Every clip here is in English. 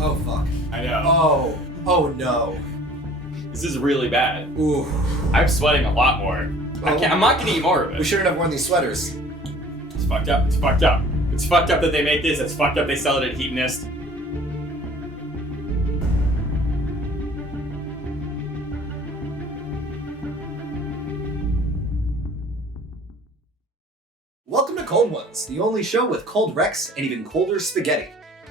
Oh, fuck. I know. Oh no. This is really bad. Ooh. I'm sweating a lot more. I'm not gonna eat more of We it. shouldn't have worn these sweaters. It's fucked up. It's fucked up. It's fucked up that they make this. It's fucked up they sell it at Hedonist. Welcome to Cold Ones, the only show with cold Rex and even colder spaghetti.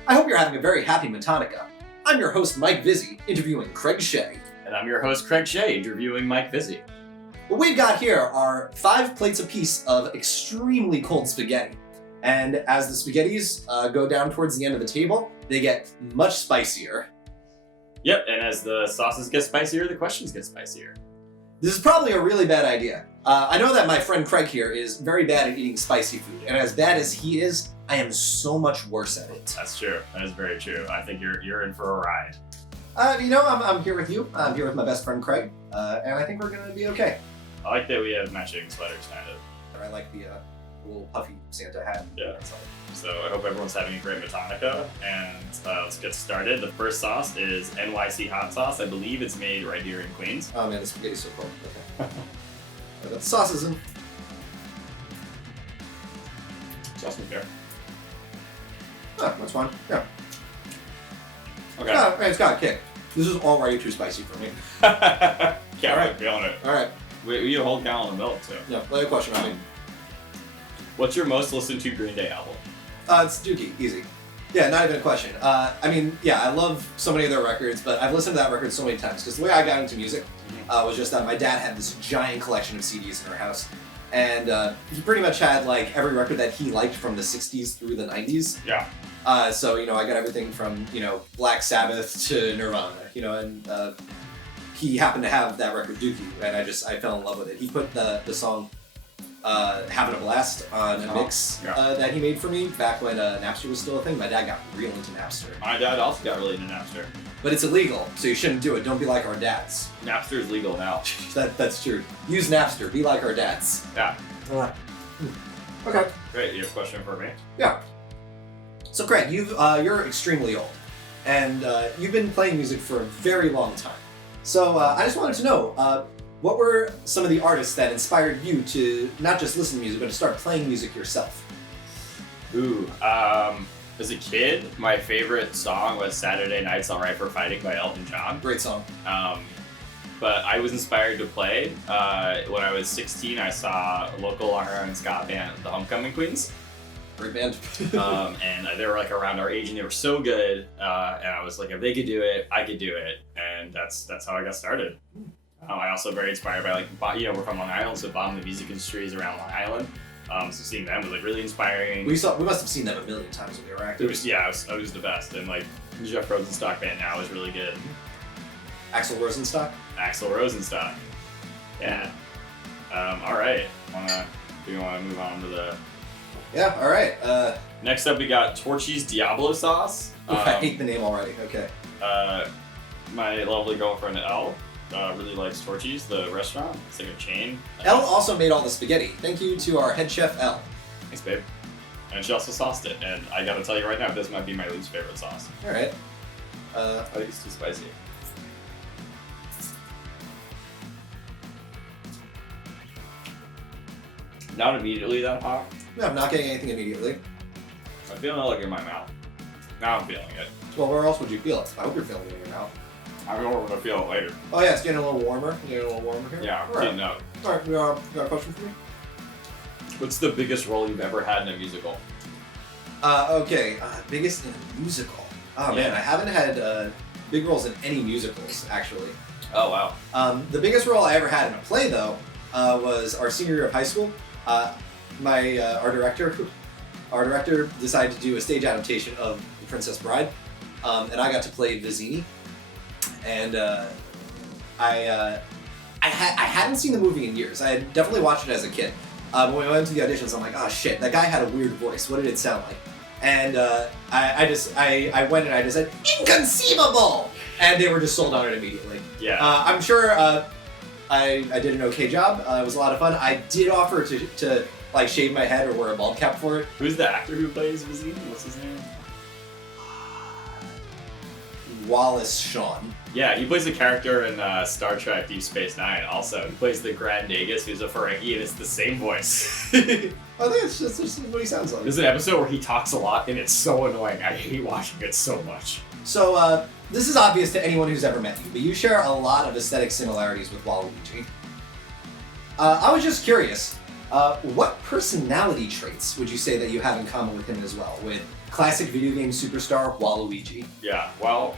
I hope you're having a very happy Matannukah. I'm your host, Mike Vizzi, interviewing Craig Shay. And I'm your host, Craig Shay, interviewing Mike Vizzi. What we've got here are 5 plates apiece of extremely cold spaghetti. And as the spaghettis go down towards the end of the table, they get much spicier. Yep, and as the sauces get spicier, the questions get spicier. This is probably a really bad idea. I know that my friend Craig here is very bad at eating spicy food, and as bad as he is, I am so much worse at it. That's true. That is very true. I think you're in for a ride. I'm here with you. I'm here with my best friend Craig, and I think we're gonna be okay. I like that we have matching sweaters, kind of. I like the little puffy Santa hat. Yeah. So I hope everyone's having a great Matannukah, and let's get started. The first sauce is NYC hot sauce. I believe it's made right here in Queens. Oh man, the spaghetti's so cold. Okay. I got the sauces in. Sauce is fair. Oh, that's fine. Yeah. Okay. Yeah, it's got a kick. This is already too spicy for me. Yeah, All right. feeling it. All right. We eat a whole gallon of milk too. Yeah. Another question on me. What's your most listened to Green Day album? It's Dookie, easy. Yeah, not even a question. I love so many of their records, but I've listened to that record so many times because the way I got into music was just that my dad had this giant collection of CDs in our house, and he pretty much had like every record that he liked from the 60s through the 90s. Yeah. So I got everything from Black Sabbath to Nirvana, and he happened to have that record Dookie, and I fell in love with it. He put the song Having a Blast on a mix that he made for me back when Napster was still a thing. My dad got real into Napster. My dad also got really into Napster. But it's illegal, so you shouldn't do it. Don't be like our dads. Napster is legal now. That's true. Use Napster. Be like our dads. Yeah. Okay. Great. You have a question for me? Yeah. So Craig, you're extremely old, and you've been playing music for a very long time. So I just wanted to know, what were some of the artists that inspired you to not just listen to music, but to start playing music yourself? Ooh. As a kid, my favorite song was Saturday Night's Alright for Fighting by Elton John. Great song. But I was inspired to play. When I was 16, I saw a local R&B ska band, the Homecoming Queens. Great band. And they were like around our age, and they were so good. And I was like, if they could do it, I could do it. And that's how I got started. I also very inspired by we're from Long Island, so bottom of the music industry is around Long Island. So seeing them was like really inspiring. We must have seen them a million times when we were active. It was the best, and like Jeff Rosenstock band now is really good. Axl Rosenstock. Yeah. All right. Do you want to move on to the? Yeah. All right. Next up, we got Torchy's Diablo sauce. I hate the name already. Okay. My lovely girlfriend Elle really likes Torchy's, the restaurant. It's like a chain. Elle also made all the spaghetti. Thank you to our head chef, Elle. Thanks, babe. And she also sauced it. And I gotta tell you right now, this might be my least favorite sauce. All right. I think it's too spicy. Not immediately that hot. No, I'm not getting anything immediately. I'm feeling it like in my mouth. Now I'm feeling it. Well, where else would you feel it? I hope you're feeling it in your mouth. I don't know what I'm gonna feel it later. Oh yeah, it's getting a little warmer. Here. Yeah, All right. heating up. All right, you got a question for me? What's the biggest role you've ever had in a musical? Biggest in a musical. Oh Yeah. man, I haven't had big roles in any musicals actually. Oh wow. The biggest role I ever had in a play though was our senior year of high school. Our director decided to do a stage adaptation of The Princess Bride, and I got to play Vizzini. And I hadn't seen the movie in years. I had definitely watched it as a kid. When we went to the auditions, I'm like, oh shit, that guy had a weird voice. What did it sound like? And I went and I just said, inconceivable! And they were just sold on it immediately. Yeah. I'm sure I did an okay job. It was a lot of fun. I did offer to like shave my head or wear a bald cap for it. Who's the actor who plays Vizzi? What's his name? Wallace Shawn. Yeah, he plays a character in Star Trek Deep Space Nine also. He plays the Grand Nagus, who's a Ferengi, and it's the same voice. I think it's just what he sounds like. There's an episode where he talks a lot, and it's so annoying. I hate watching it so much. So, this is obvious to anyone who's ever met you, but you share a lot of aesthetic similarities with Waluigi. I was just curious, what personality traits would you say that you have in common with him as well, with classic video game superstar Waluigi? Yeah, well,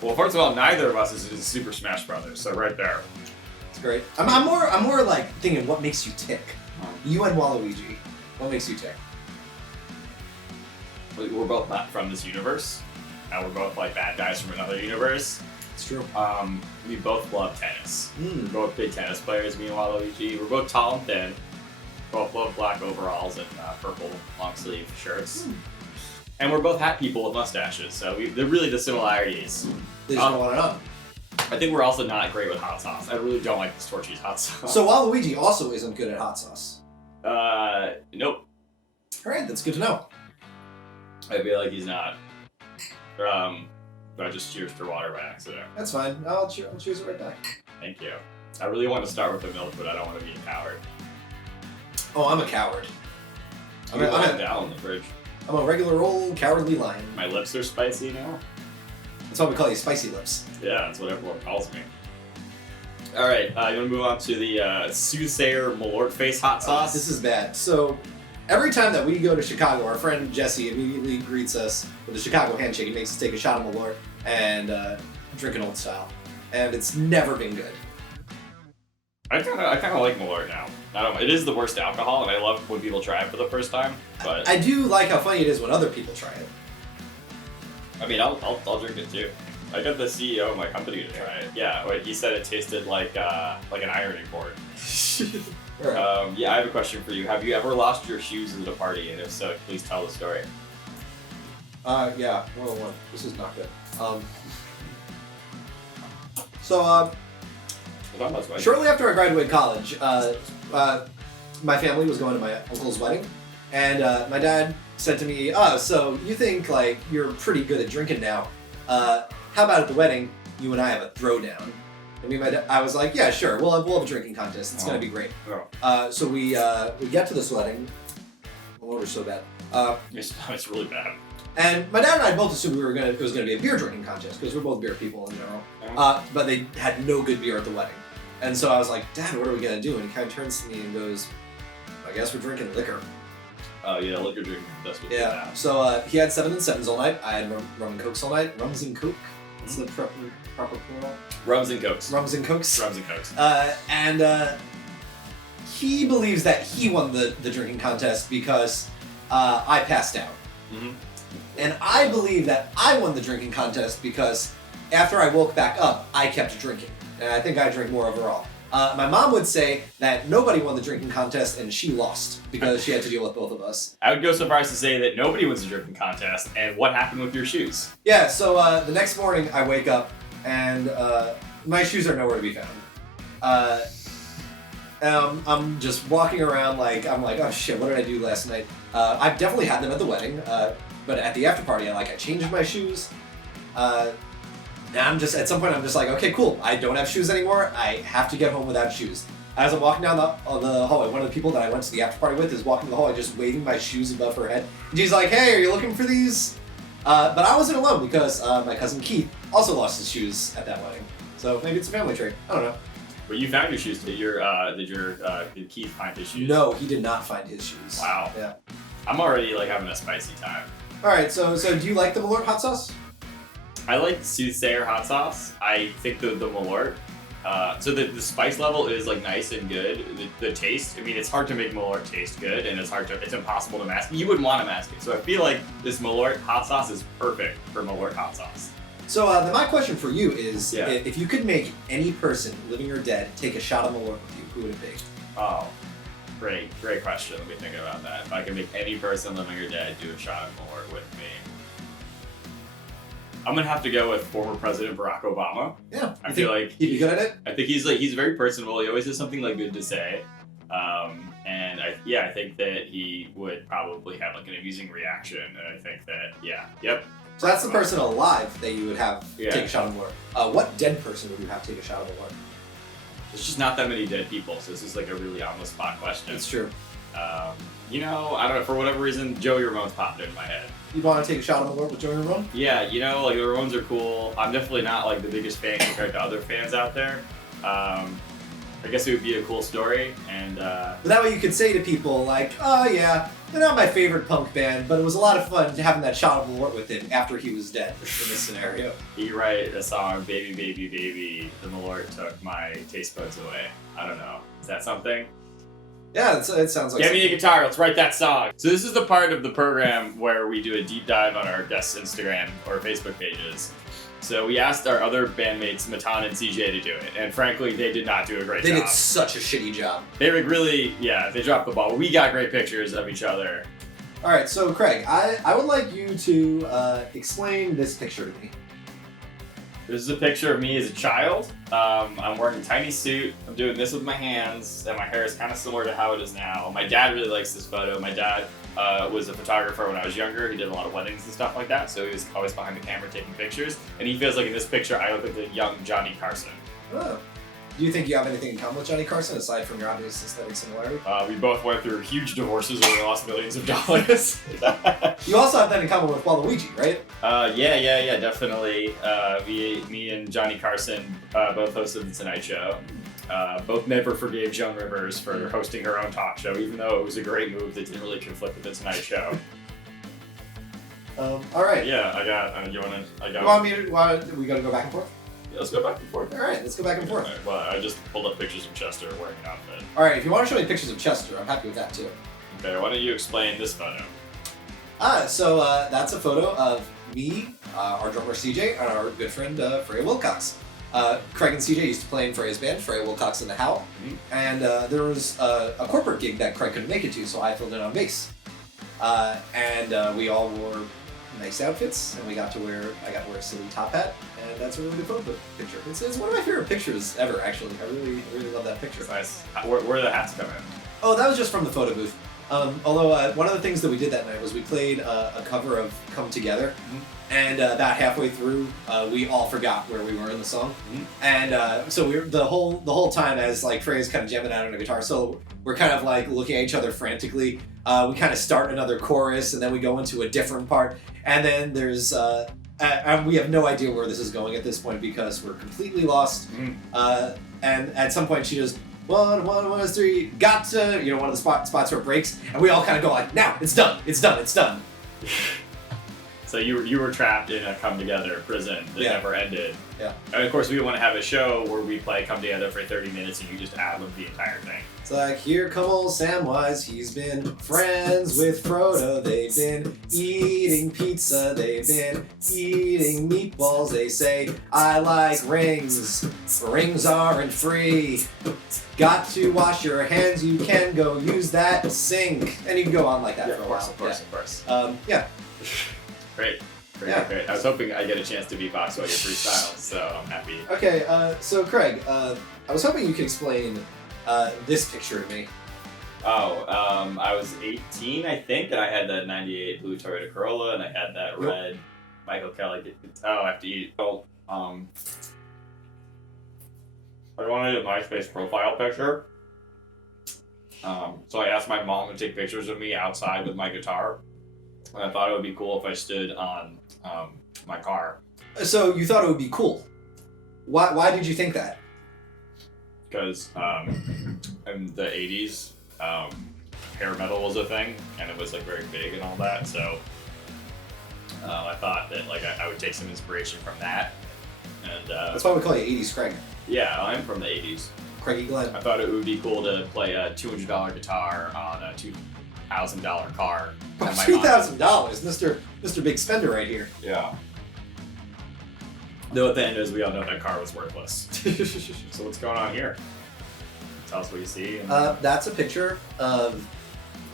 first of all, neither of us is in Super Smash Brothers, so right there. It's great. I'm more like thinking what makes you tick. You and Waluigi, what makes you tick? We're both not from this universe, and we're both like bad guys from another universe. It's true. We both love tennis. We're both big tennis players, me and Waluigi. We're both tall and thin. Both love black overalls and purple long sleeve shirts. And we're both hat people with mustaches, so they're really the similarities. There's no one on. I think we're also not great with hot sauce. I really don't like this Torchy's hot sauce. So Waluigi also isn't good at hot sauce. Nope. Alright, that's good to know. I feel like he's not. I just cheers for water by accident. That's fine. I'll choose it right back. Thank you. I really want to start with the milk, but I don't want to be a coward. Oh, I'm a coward. I'm down in the fridge. I'm a regular old cowardly lion. My lips are spicy now. That's why we call you Spicy Lips. Yeah, that's what everyone calls me. Alright, you want to move on to the Soothsayer Malort Face hot sauce? This is bad. So, every time that we go to Chicago, our friend Jesse immediately greets us with a Chicago handshake. He makes us take a shot of Malort and drink an old style. And it's never been good. I kind of like Malort now. I don't know. It is the worst alcohol, and I love when people try it for the first time. But I do like how funny it is when other people try it. I mean, I'll drink it too. I got the CEO of my company to try it. Yeah, he said it tasted like an ironing board. Right. Yeah, I have a question for you. Have you ever lost your shoes at a party? And if so, please tell the story. Yeah, 101. This is not good. Shortly after I graduated college, my family was going to my uncle's wedding, and my dad said to me, "Oh, so you think like you're pretty good at drinking now? How about at the wedding, you and I have a throwdown?" And I was like, "Yeah, sure. We'll have a drinking contest. It's gonna be great." So we get to this wedding. The order's so bad. It's really bad. And my dad and I both assumed it was gonna be a beer drinking contest because we're both beer people in general. But they had no good beer at the wedding, and so I was like, "Dad, what are we gonna do?" And he kind of turns to me and goes, "I guess we're drinking liquor." Oh yeah, liquor drinking. That's what. Yeah. So he had 7 and 7s all night. I had rum and cokes all night. Rums and coke. What's the proper plural? Rums and cokes. Rums and cokes. Rums and cokes. And he believes that he won the drinking contest because I passed out. Mm-hmm. And I believe that I won the drinking contest because after I woke back up, I kept drinking. And I think I drank more overall. My mom would say that nobody won the drinking contest and she lost because she had to deal with both of us. I would go so far as to say that nobody wins the drinking contest. And what happened with your shoes? Yeah, so the next morning I wake up and my shoes are nowhere to be found. I'm just walking around like, oh shit, what did I do last night? I've definitely had them at the wedding, but at the after party, I changed my shoes. And at some point I'm just like, okay, cool, I don't have shoes anymore, I have to get home without shoes. As I'm walking down the hallway, one of the people that I went to the after party with is walking the hallway just waving my shoes above her head. And she's like, "Hey, are you looking for these?" But I wasn't alone because my cousin Keith also lost his shoes at that wedding. So maybe it's a family trait, I don't know. But you found your shoes. Did Keith find his shoes? No, he did not find his shoes. Wow. Yeah. I'm already having a spicy time. Alright, so do you like the Malort hot sauce? I like the Soothsayer hot sauce. I think the Malort, so the spice level is nice and good. The taste, I mean, it's hard to make Malort taste good, and it's impossible to mask. You wouldn't want to mask it. So I feel like this Malort hot sauce is perfect for Malort hot sauce. So then my question for you is, if you could make any person, living or dead, take a shot of Malort with you, who would it be? Oh, great question. Let me think about that. If I could make any person, living or dead, do a shot of Malort with me. I'm gonna have to go with former President Barack Obama. Yeah, I feel like he'd be good at it. I think he's very personable. He always has something good to say, and I think that he would probably have an amusing reaction. And I think that yep, So that's the person alive that you would have Yeah. take a shot of more. What dead person would you have take a shot of more? There's just not that many dead people, so this is like a really on-the-spot question. It's true. You know, I don't know, for whatever reason, Joey Ramone's popped into my head. You want to take a shot of more with Joey Ramone? Yeah, you know, like the Ramones are cool. I'm definitely not like the biggest fan compared to other fans out there. I guess it would be a cool story, and But that way you could say to people like, oh yeah, they're not my favorite punk band, but it was a lot of fun having that shot of Malort with him after he was dead in this scenario. you write a song, Baby, Baby, Baby, the Malort took my taste buds away. I don't know. Is that something? Yeah, it sounds like Give me a guitar, let's write that song. So this is the part of the program where we do a deep dive on our guests' Instagram or Facebook pages. So we asked our other bandmates, Matan and CJ, to do it, and frankly, they did not do a great They job. did such a shitty job. They were really, they dropped the ball. We got great pictures of each other. All right, so Craig, I would like you to explain this picture to me. This is a picture of me as a child. I'm wearing a tiny suit. I'm doing this with my hands, and my hair is kind of similar to how it is now. My dad really likes this photo. My dad was a photographer when I was younger. He did a lot of weddings and stuff like that, so he was always behind the camera taking pictures. And he feels like in this picture, I look like the young Johnny Carson. Oh. Do you think you have anything in common with Johnny Carson aside from your obvious aesthetic similarity? We both went through huge divorces where we lost millions of dollars. You also have that in common with Waluigi, right? Yeah, definitely. Me and Johnny Carson both hosted the Tonight Show. Both never forgave Joan Rivers for hosting her own talk show, even though it was a great move that didn't really conflict with the Tonight Show. All right. Yeah, I got. You want we gotta go back and forth? Yeah, let's go back and forth. All right, let's go back and forth. Well, I just pulled up pictures of Chester wearing an outfit. All right, if you want to show me pictures of Chester, I'm happy with that too. Okay, why don't you explain this photo? So that's a photo of me, our drummer CJ, and our good friend Freya Wilcox. Craig and CJ used to play in Freya's band, Freya Wilcox and the Howl, and there was a corporate gig that Craig couldn't make it to, so I filled in on bass. And we all wore nice outfits, and I got to wear a silly top hat, and that's a really good photo picture. It's one of my favorite pictures ever, actually. I really love that picture. It's nice. Where did the hats come in? Oh, that was just from the photo booth. Although one of the things that we did that night was we played a cover of "Come Together," and about halfway through, we all forgot where we were in the song, and so we were the whole time as like Freya's kind of jamming out on a guitar solo, we're kind of like looking at each other frantically. We kind of start another chorus, and then we go into a different part, and then there's and we have no idea where this is going at this point because we're completely lost. And at some point, she just 1, 1, 1, 3, got to, one of the spots where it breaks, and we all kind of go like, now, it's done. So you were trapped in a Come Together prison that never ended. Yeah. And of course, we want to have a show where we play Come Together for 30 minutes and you just ad-lib the entire thing. It's like, here come old Samwise, he's been friends with Frodo, they've been eating pizza, they've been eating meatballs, they say, I like rings aren't free, got to wash your hands, you can go use that sink, and you can go on like that for a while. Of course. Yeah. Great. I was hoping I get a chance to beatbox while you're freestyling, so I'm happy. Okay, so Craig, I was hoping you could explain this picture to me. I was 18, I think, and I had that 98 blue Toyota Corolla, and I had that red Michael Kelly. I have to eat. I wanted a MySpace profile picture. So I asked my mom to take pictures of me outside with my guitar. And I thought it would be cool if I stood on my car. So you thought it would be cool. Why did you think that? Because in the 80s, hair metal was a thing, and it was like very big and all that. So I thought that like I would take some inspiration from that. And that's why we call you 80s Craig. Yeah, I'm from the 80s. Craigie Glenn. I thought it would be cool to play a $200 guitar on a $2,000 car. $2,000, Mr. Big Spender right here. Yeah. Though at the end, as we all know, that car was worthless. So what's going on here? Tell us what you see. That's a picture of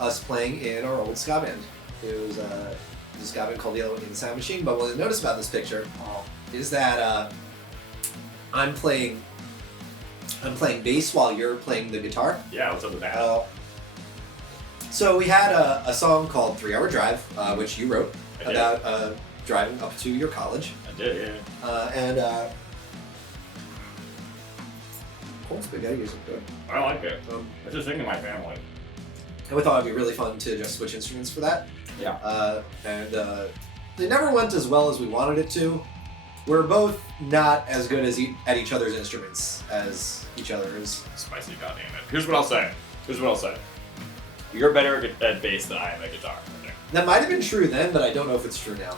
us playing in our old ska band. It was a ska band called Yellow Indian Sound Machine. But what you'll notice about this picture is that I'm playing bass while you're playing the guitar. Yeah, what's up with that? So we had a song called 3 Hour Drive, which you wrote, about driving up to your college. I did, yeah. Cold spaghetti isn't good. I like it. I just think of my family. And we thought it'd be really fun to just switch instruments for that. Yeah. It never went as well as we wanted it to. We're both not as good at each other's instruments as each other is. Spicy, goddamn it. Here's what I'll say. You're better at bass than I am at guitar, I think. That might have been true then, but I don't know if it's true now.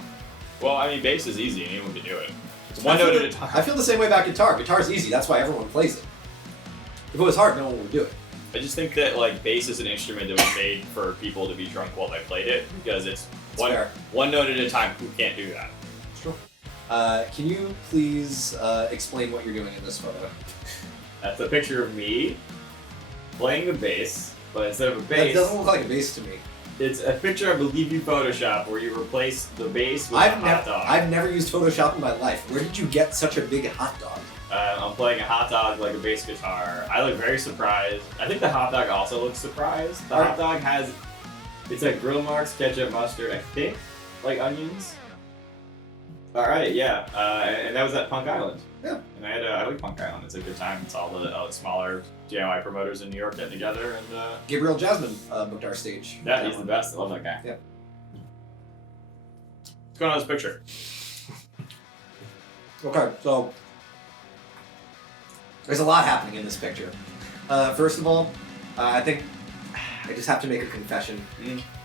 Well, I mean, bass is easy. Anyone can do it. It's one note at a time. I feel the same way about guitar. Guitar's easy. That's why everyone plays it. If it was hard, no one would do it. I just think that like bass is an instrument that was made for people to be drunk while they played it because it's one note at a time. Who can't do that? Sure. Can you please explain what you're doing in this photo? That's a picture of me playing the bass, but instead of a bass, That doesn't look like a bass to me. it's a picture I believe you Photoshop where you replace the bass with a hot dog. I've never used Photoshop in my life. Where did you get such a big hot dog? I'm playing a hot dog like a bass guitar. I look very surprised. I think the hot dog also looks surprised. The hot dog has, it's like grill marks, ketchup, mustard, I think, like onions. All right, yeah, and that was at Punk Island. Yeah. And I like Punk Island. It's a good time. It's all the smaller DIY promoters in New York getting together and. Gabriel Jasmine booked our stage. Yeah, he's the best. I love that guy. Yeah. What's going on in this picture? Okay, so there's a lot happening in this picture. First of all, I think I just have to make a confession.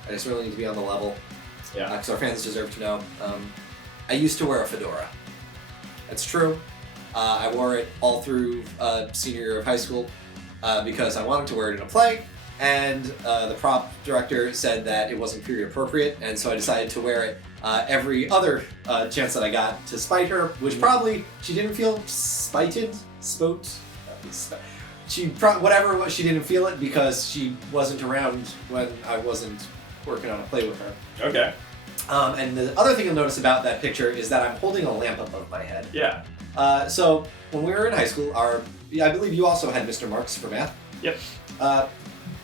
I just really need to be on the level. Yeah. Because our fans deserve to know. I used to wear a fedora. That's true. I wore it all through senior year of high school because I wanted to wear it in a play, and the prop director said that it wasn't period appropriate, and so I decided to wear it every other chance that I got to spite her, which probably she didn't feel spited, whatever she didn't feel it because she wasn't around when I wasn't working on a play with her. Okay. And the other thing you'll notice about that picture is that I'm holding a lamp above my head. Yeah. So when we were in high school, I believe you also had Mr. Marks for math. Yep.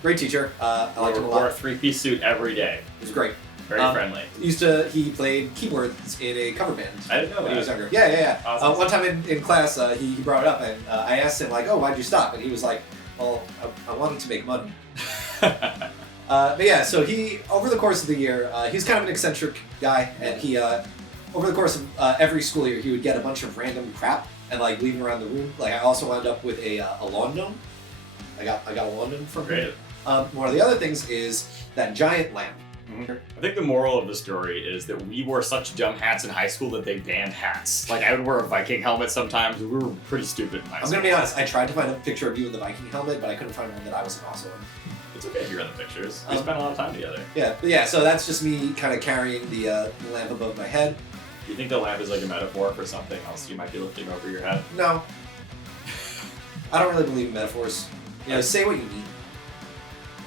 Great teacher. I liked him a Wore a lot. three-piece suit every day. He was great. Very friendly. He played keyboards in a cover band. I didn't know when that. he was younger. Yeah. Awesome. One time in class, he brought it up, and I asked him like, "Oh, why'd you stop?" And he was like, "Well, I wanted to make money." But yeah, so he, over the course of the year, he's kind of an eccentric guy, and he, over the course of every school year, he would get a bunch of random crap and like leave them around the room. Like I also wound up with a lawn gnome. I got a lawn gnome from him. One of the other things is that giant lamp. I think the moral of the story is that we wore such dumb hats in high school that they banned hats. Like, I would wear a Viking helmet sometimes. We were pretty stupid in high school. I'm gonna be honest, I tried to find a picture of you with the Viking helmet, but I couldn't find one that I wasn't also in. It's okay if you're in the pictures. We spent a lot of time together. Yeah, so that's just me kind of carrying the lamp above my head. Do you think the lamp is like a metaphor for something else you might be lifting over your head? No. I don't really believe in metaphors. You know, say what you mean.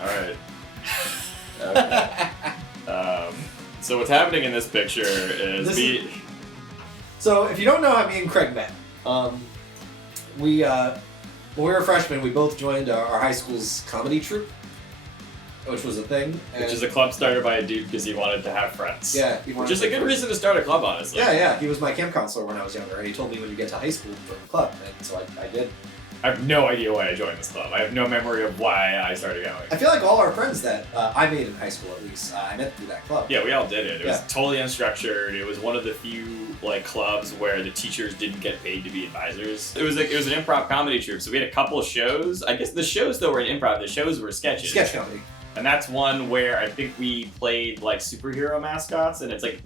Alright. Okay. So what's happening in this picture is So if you don't know how me and Craig met, when we were freshmen, we both joined our high school's comedy troupe, which was a thing. Which is a club started by a dude because he wanted to have friends. Yeah. Which is a good reason to start a club, honestly. Yeah. He was my camp counselor when I was younger, and he told me when you get to high school, join the club, and so I did. I have no idea why I joined this club. I have no memory of why I started going. I feel like all our friends that I made in high school, at least, I met through that club. Yeah, we all did it. It was totally unstructured. It was one of the few clubs where the teachers didn't get paid to be advisors. It was an improv comedy troupe, so we had a couple of shows. I guess the shows though were in improv. The shows were sketches. Sketch comedy. And that's one where I think we played like superhero mascots, and it's like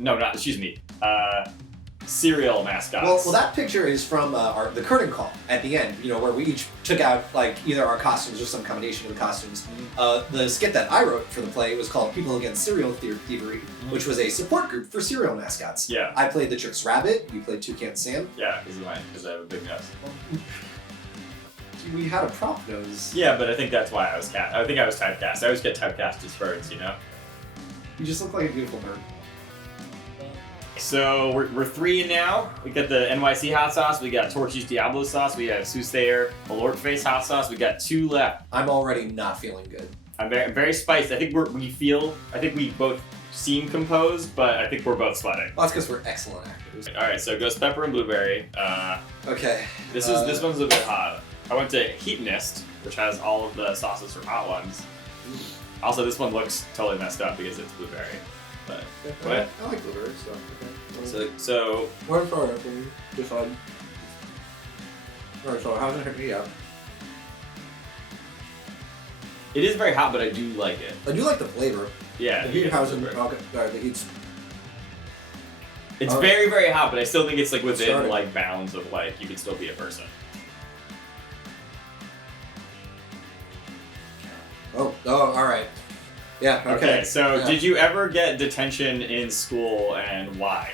cereal mascots. Well, that picture is from the curtain call at the end, where we each took out like either our costumes or some combination of the costumes. The skit that I wrote for the play was called People Against Cereal Thievery, which was a support group for cereal mascots. Yeah. I played the Tricks Rabbit, you played Toucan Sam. Yeah, because I have a big nose. We had a prop nose. Yeah, but I think that's why I was typecast. I always get typecast as birds, You just look like a beautiful bird. So we're three now. We got the NYC hot sauce. We got Torchy's Diablo sauce. We have Soothsayer Malort Face hot sauce. We got 2 left. I'm already not feeling good. I'm very spiced. I think we both seem composed, but I think we're both sweating. Well, that's because we're excellent actors. All right, so ghost pepper and blueberry. Okay. This one's a bit hot. I went to Heatonist, which has all of the sauces from Hot Ones. Also, this one looks totally messed up because it's blueberry. But what? I like blueberry stuff. Okay. So What is sorry, just on. Alright, so how's it hurt me up? it is very hot, but I do like it. I do like the flavor. Yeah. The heat housing. Okay, sorry, the heat's. It's very, very hot, but I still think it's like within Starting. like bounds of like you could still be a person. Oh, alright. Yeah, okay. So Yeah. did you ever get detention in school, and why?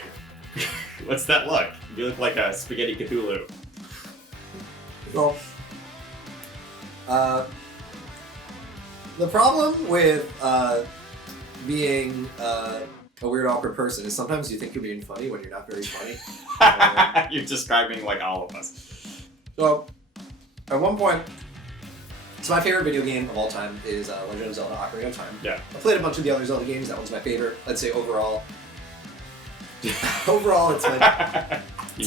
What's that look? You look like a spaghetti Cthulhu. Well, the problem with being a weird, awkward person is sometimes you think you're being funny when you're not very funny. You're describing like all of us. So, at one point, so my favorite video game of all time is Legend of Zelda: Ocarina of Time. Yeah. I played a bunch of the other Zelda games. That one's my favorite. Let's say overall. Overall, it's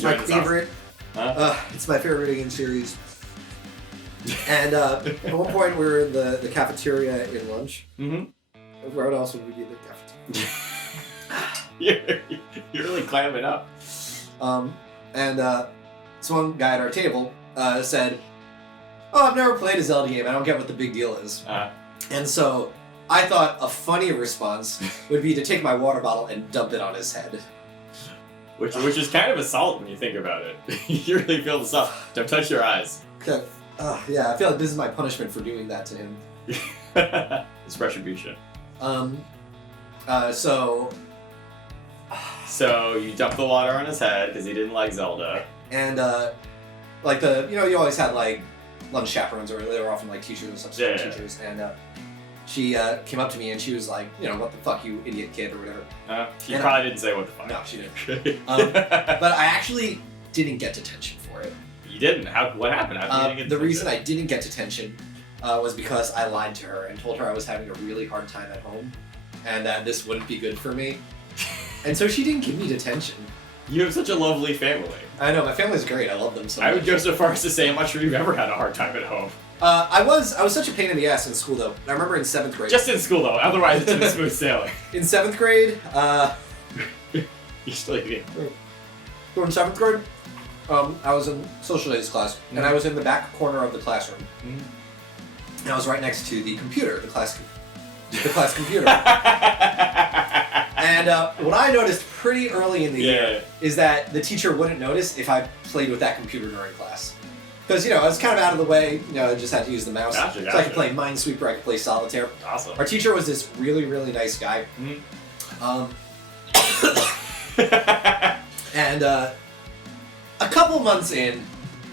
my favorite. Huh? It's my favorite video game series. And at one point, we were in the cafeteria in lunch. Mm-hmm. Where else would we be in the cafeteria? You're really clamming up. And so one guy at our table said, "Oh, I've never played a Zelda game. I don't get what the big deal is." And so I thought a funny response would be to take my water bottle and dump it on his head. Which is kind of assault when you think about it. You really feel the salt. Don't touch your eyes. Okay. Yeah, I feel like this is my punishment for doing that to him. It's retribution. So you dumped the water on his head because he didn't like Zelda. and like you always had like lunch chaperones, or they were often like teachers or substitute teachers, and she came up to me and she was like, "What the fuck, you idiot kid," or whatever. She probably didn't say what the fuck. No, she didn't. But I actually didn't get detention for it. You didn't? What happened? How did you get The detention? reason I didn't get detention was because I lied to her and told her I was having a really hard time at home and that this wouldn't be good for me. And so she didn't give me detention. You have such a lovely family. I know, my family's great. I love them so much. I would go so far as to say I'm not sure you've ever had a hard time at home. I was such a pain in the ass in school, though. I remember in 7th grade. Just in school, though. Otherwise, it's in smooth sailing. In 7th grade, You're still eating. so in 7th grade, I was in social studies class, and I was in the back corner of the classroom. Mm-hmm. And I was right next to the computer, the class computer. And what I noticed pretty early in the year is that the teacher wouldn't notice if I played with that computer during class. Because, I was kind of out of the way, I just had to use the mouse. Gotcha. So I could play Minesweeper, I could play Solitaire. Awesome. Our teacher was this really, really nice guy. Mm-hmm. And a couple months in,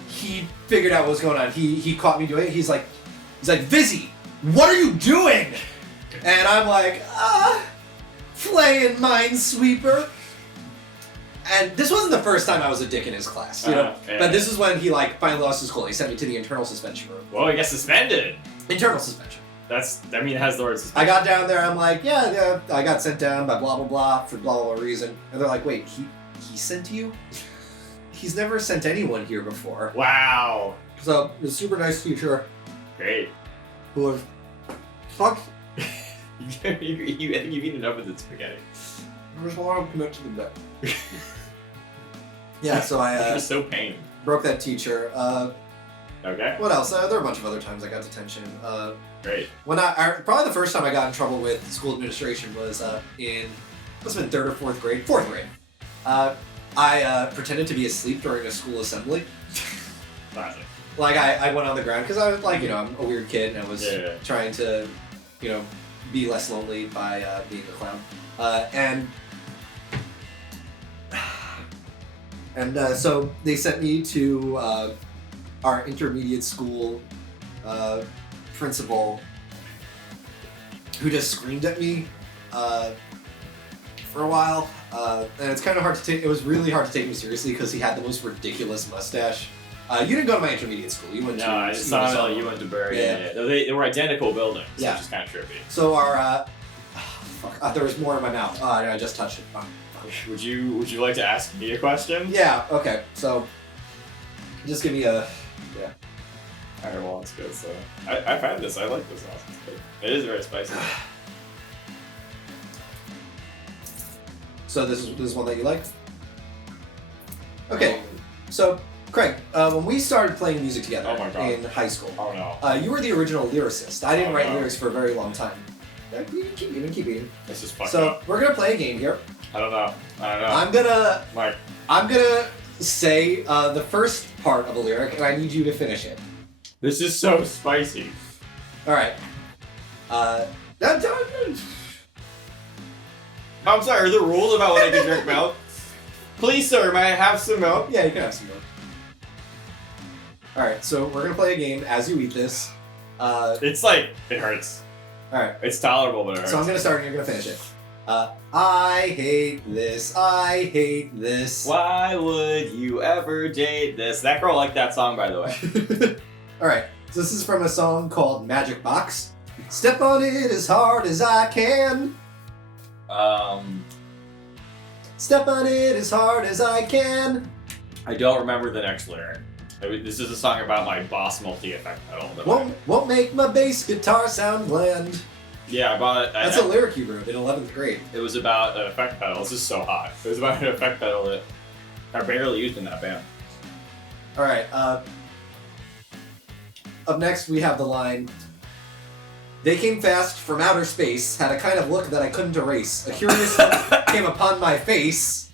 he figured out what was going on. He caught me doing it. He's like, "Vizzi, what are you doing?" And I'm like, playing Minesweeper. And this wasn't the first time I was a dick in his class, But this is when he finally lost his cool. He sent me to the internal suspension room. Whoa, he got suspended. Internal suspension. It has the word suspension. I got down there. I'm like, yeah, I got sent down by blah blah blah for blah blah reason. And they're like, "Wait, he sent you? He's never sent anyone here before." Wow. So the super nice teacher Great. who was fuck. I think you've eaten enough of the spaghetti. I just want to commit to the day. Yeah, so I You're so pained. broke that teacher. Okay. What else? There were a bunch of other times I got detention. Great. When probably the first time I got in trouble with school administration was in must have been 3rd or 4th grade. 4th grade. I pretended to be asleep during a school assembly. Classic. I went on the ground because I was I'm a weird kid and I was trying to be less lonely by being a clown. And so they sent me to our intermediate school principal, who just screamed at me for a while. And it's kind of hard to take. It was really hard to take me seriously because he had the most ridiculous mustache. You didn't go to my intermediate school. You went to. No, I just saw you went to Bury. Yeah. They were identical buildings. Yeah. Which is kind of trippy. So our fuck. There was more in my mouth. I just touched it. Oh, fuck. Would you like to ask me a question? Yeah, okay. So, just give me a... Yeah. Alright, well, it's good, so... I've had this. I like this sauce. It's good. It is very spicy. So this is one that you like? Okay, so Craig, when we started playing music together Oh my God. in high school, Oh no. you were the original lyricist. I didn't Oh write no. lyrics for a very long time. You can keep eating. This is fucked So up. we're gonna play a game here. I don't know. Mike. I'm gonna say the first part of a lyric, and I need you to finish it. This is so spicy. All right. I'm sorry, are there rules about when I can drink milk? Please, sir, may I have some milk? Yeah, you can have some milk. All right, so we're gonna play a game as you eat this. It's like, it hurts. All right. It's tolerable, but it hurts. So I'm gonna start and you're gonna finish it. I hate this. I hate this. Why would you ever date this? That girl liked that song, by the way. All right. So this is from a song called Magic Box. Step on it as hard as I can. Step on it as hard as I can. I don't remember the next lyric. This is a song about my Boss multi-effect pedal. Won't make my bass guitar sound bland. Yeah, I bought it. That's a lyric you wrote in 11th grade. It was about an effect pedal. This is so hot. It was about an effect pedal that I barely used in that band. All right. Up next, we have the line. They came fast from outer space, had a kind of look that I couldn't erase. A curious look came upon my face.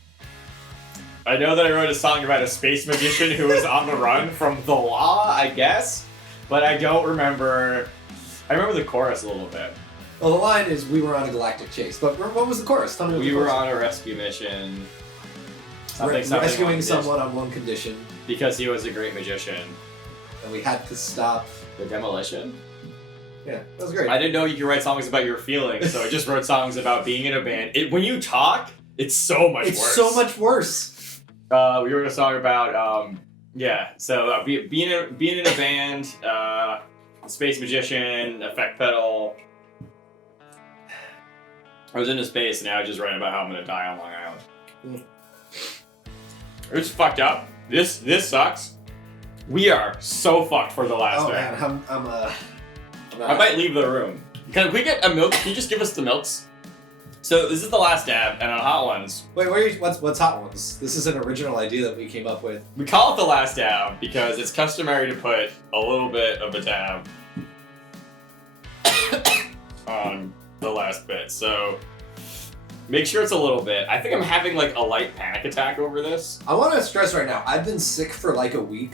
I know that I wrote a song about a space magician who was on the run from the law, I guess, but I don't remember. I remember the chorus a little bit. Well, the line is, we were on a galactic chase. But what was the chorus? Tell me what We the were chorus on a rescue mission. was. Rescuing someone on one condition. Because he was a great magician. And we had to stop. The demolition? Yeah, that was great. I didn't know you could write songs about your feelings, so I just wrote songs about being in a band. When you talk, it's so much worse. It's so much worse. We wrote a song about, being in a band, space magician, effect pedal. I was into space, and now I just write about how I'm gonna die on Long Island. It's fucked up. This sucks. We are so fucked for the last day. Man, I might leave the room. Can we get a milk? Can you just give us the milks? So this is the last dab, and on Hot Ones, Wait, what's Hot Ones? This is an original idea that we came up with. we call it the last dab because it's customary to put a little bit of a dab on the last bit. So make sure it's a little bit. I think I'm having like a light panic attack over this. I want to stress right now, I've been sick for like a week.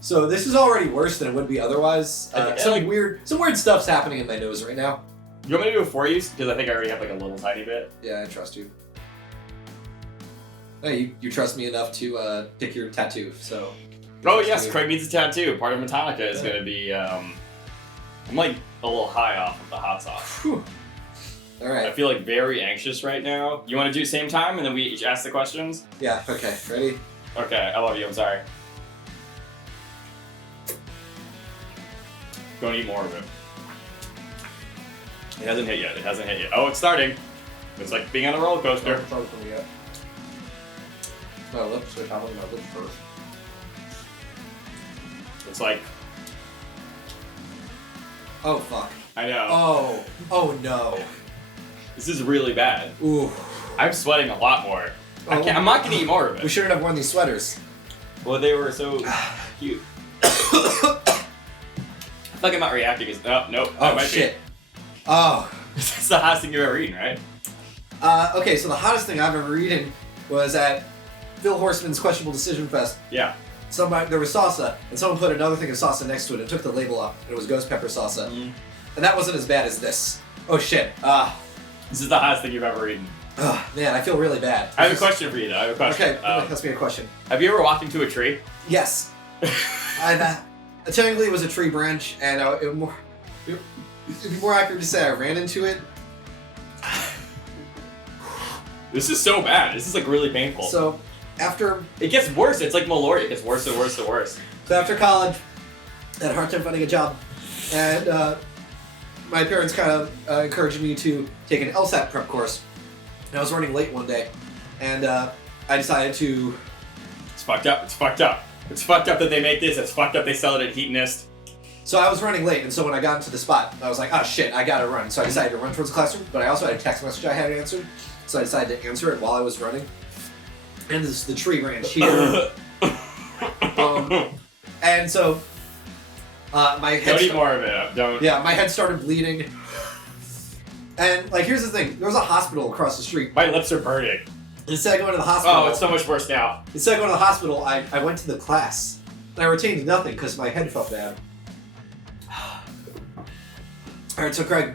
So this is already worse than it would be otherwise. Some weird stuff's happening in my nose right now. You want me to do it for you? Because I think I already have like a little tiny bit. Yeah, I trust you. Hey, you trust me enough to pick your tattoo, so... Oh yes, Craig needs a tattoo. Part of Matannukah is going to be, I'm like a little high off of the hot sauce. Whew. Alright. I feel like very anxious right now. You want to do same time and then we each ask the questions? Yeah, okay. Ready? Okay, I love you, I'm sorry. Don't eat more of it. It hasn't hit yet, Oh, it's starting. It's like being on a roller coaster. My lips, I'm talking about lips first. It's like, Oh, fuck. I know. Oh no. This is really bad. Ooh. I'm sweating a lot more. Oh. I'm not gonna eat more of it. We shouldn't have worn these sweaters. Well, they were so cute. I feel like I'm not reacting. Nope. Oh, shit. Oh. That's the hottest thing you've ever eaten, right? Okay, so the hottest thing I've ever eaten was at Phil Horseman's Questionable Decision Fest. Yeah. There was salsa, and someone put another thing of salsa next to it and took the label off, and it was ghost pepper salsa. Mm. And that wasn't as bad as this. Oh shit. This is the hottest thing you've ever eaten. Man, I feel really bad. I have a question for you, though. Okay, ask me a question. Have you ever walked into a tree? Yes. Technically, it was a tree branch, and it'd be more accurate to say I ran into it. This is so bad. This is like really painful. So, after... It gets worse. It's like malaria. It gets worse and worse and worse. So after college, I had a hard time finding a job, and my parents kind of encouraged me to take an LSAT prep course. And I was running late one day, and I decided to... It's fucked up. It's fucked up. It's fucked up that they make this. It's fucked up they sell it at Heatonist. So I was running late, and so when I got into the spot, I was like, oh shit, I gotta run. So I decided to run towards the classroom, but I also had a text message I had answered, so I decided to answer it while I was running. And the tree branch here. And so my head... Don't eat more of it. Don't... Yeah, my head started bleeding. And, like, here's the thing. There was a hospital across the street. My lips are burning. Instead of going to the hospital... Oh, it's so much worse now. Instead of going to the hospital, I went to the class. And I retained nothing because my head felt bad. Alright, so Craig,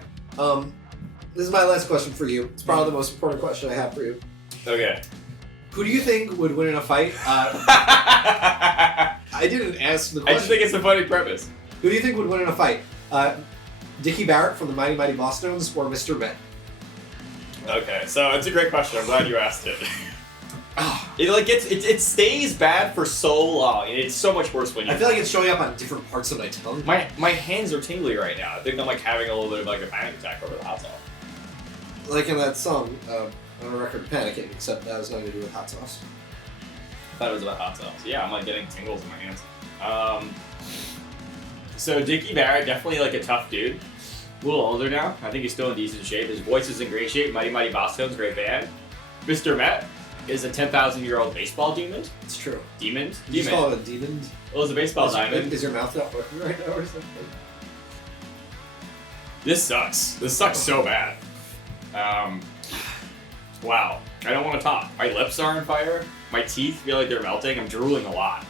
this is my last question for you. It's probably the most important question I have for you. Okay. Who do you think would win in a fight? I didn't ask the question. I just think it's a funny premise. Who do you think would win in a fight? Dickie Barrett from the Mighty Mighty Boss Stones or Mr. Met? Okay, so it's a great question. I'm glad you asked it. It stays bad for so long, and it's so much worse when you... I feel like it's showing up on different parts of my tongue. My hands are tingly right now. I think I'm like having a little bit of like a panic attack over the hot sauce. Like in that song, on a record, Panicking, except that has nothing to do with hot sauce. I thought it was about hot sauce. Yeah, I'm like getting tingles in my hands. So Dickie Barrett, definitely like a tough dude. A little older now. I think he's still in decent shape. His voice is in great shape. Mighty Mighty Boss Tones, great band. Mr. Met is a 10,000-year-old baseball demon. It's true. Demon? You just call it a demon? Well, it's a baseball diamond. Is your mouth not working right now or something? This sucks. This sucks so bad. Wow. I don't want to talk. My lips are on fire. My teeth feel like they're melting. I'm drooling a lot.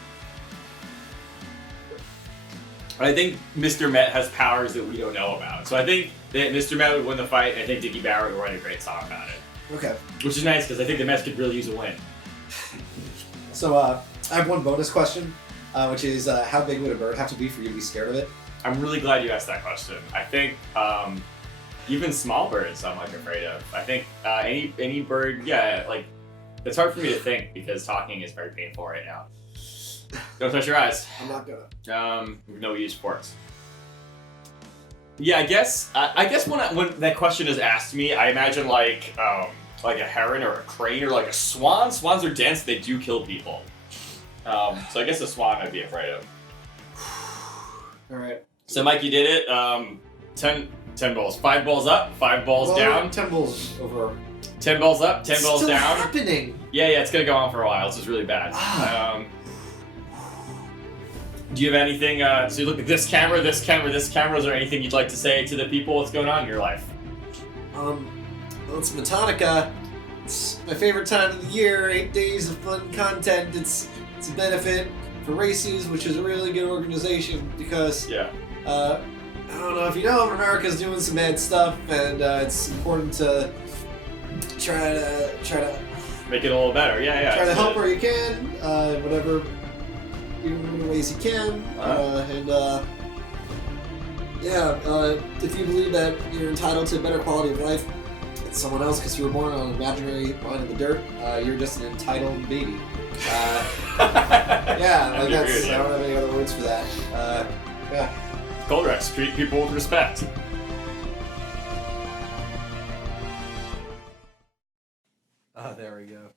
I think Mr. Met has powers that we don't know about. So I think that Mr. Met would win the fight, and I think Dickie Barrett would write a great song about it. Okay. Which is nice, because I think the Mets could really use a win. So, I have one bonus question, which is, how big would a bird have to be for you to be scared of it? I'm really glad you asked that question. I think, even small birds I'm, like, afraid of. I think, any bird, yeah, like, it's hard for me to think, because talking is very painful right now. Don't touch your eyes. I'm not gonna. No, we use forks. Yeah, I guess when that question is asked me, I imagine like a heron or a crane or like a swan. Swans are dense; they do kill people. So I guess a swan I'd be afraid of. All right. So Mike, you did it. 10 balls. 5 balls up. 5 balls down. 10 balls over. 10 balls up. 10 balls still down. Happening. Yeah, it's gonna go on for a while. This is really bad. Do you have anything, so you look at this camera, this camera, this camera, is there anything you'd like to say to the people? What's going on in your life? Well, it's Matannukah. It's my favorite time of the year, 8 days of fun content. It's a benefit for Races, which is a really good organization because, yeah. I don't know if you know, America's doing some bad stuff, and it's important to try to make it a little better, yeah. Try to help where you can, whatever ways you can, if you believe that you're entitled to a better quality of life than someone else because you were born on an imaginary line in the dirt, you're just an entitled baby. Yeah, like that's, I don't have any other words for that. Yeah. Colrex, treat people with respect. There we go.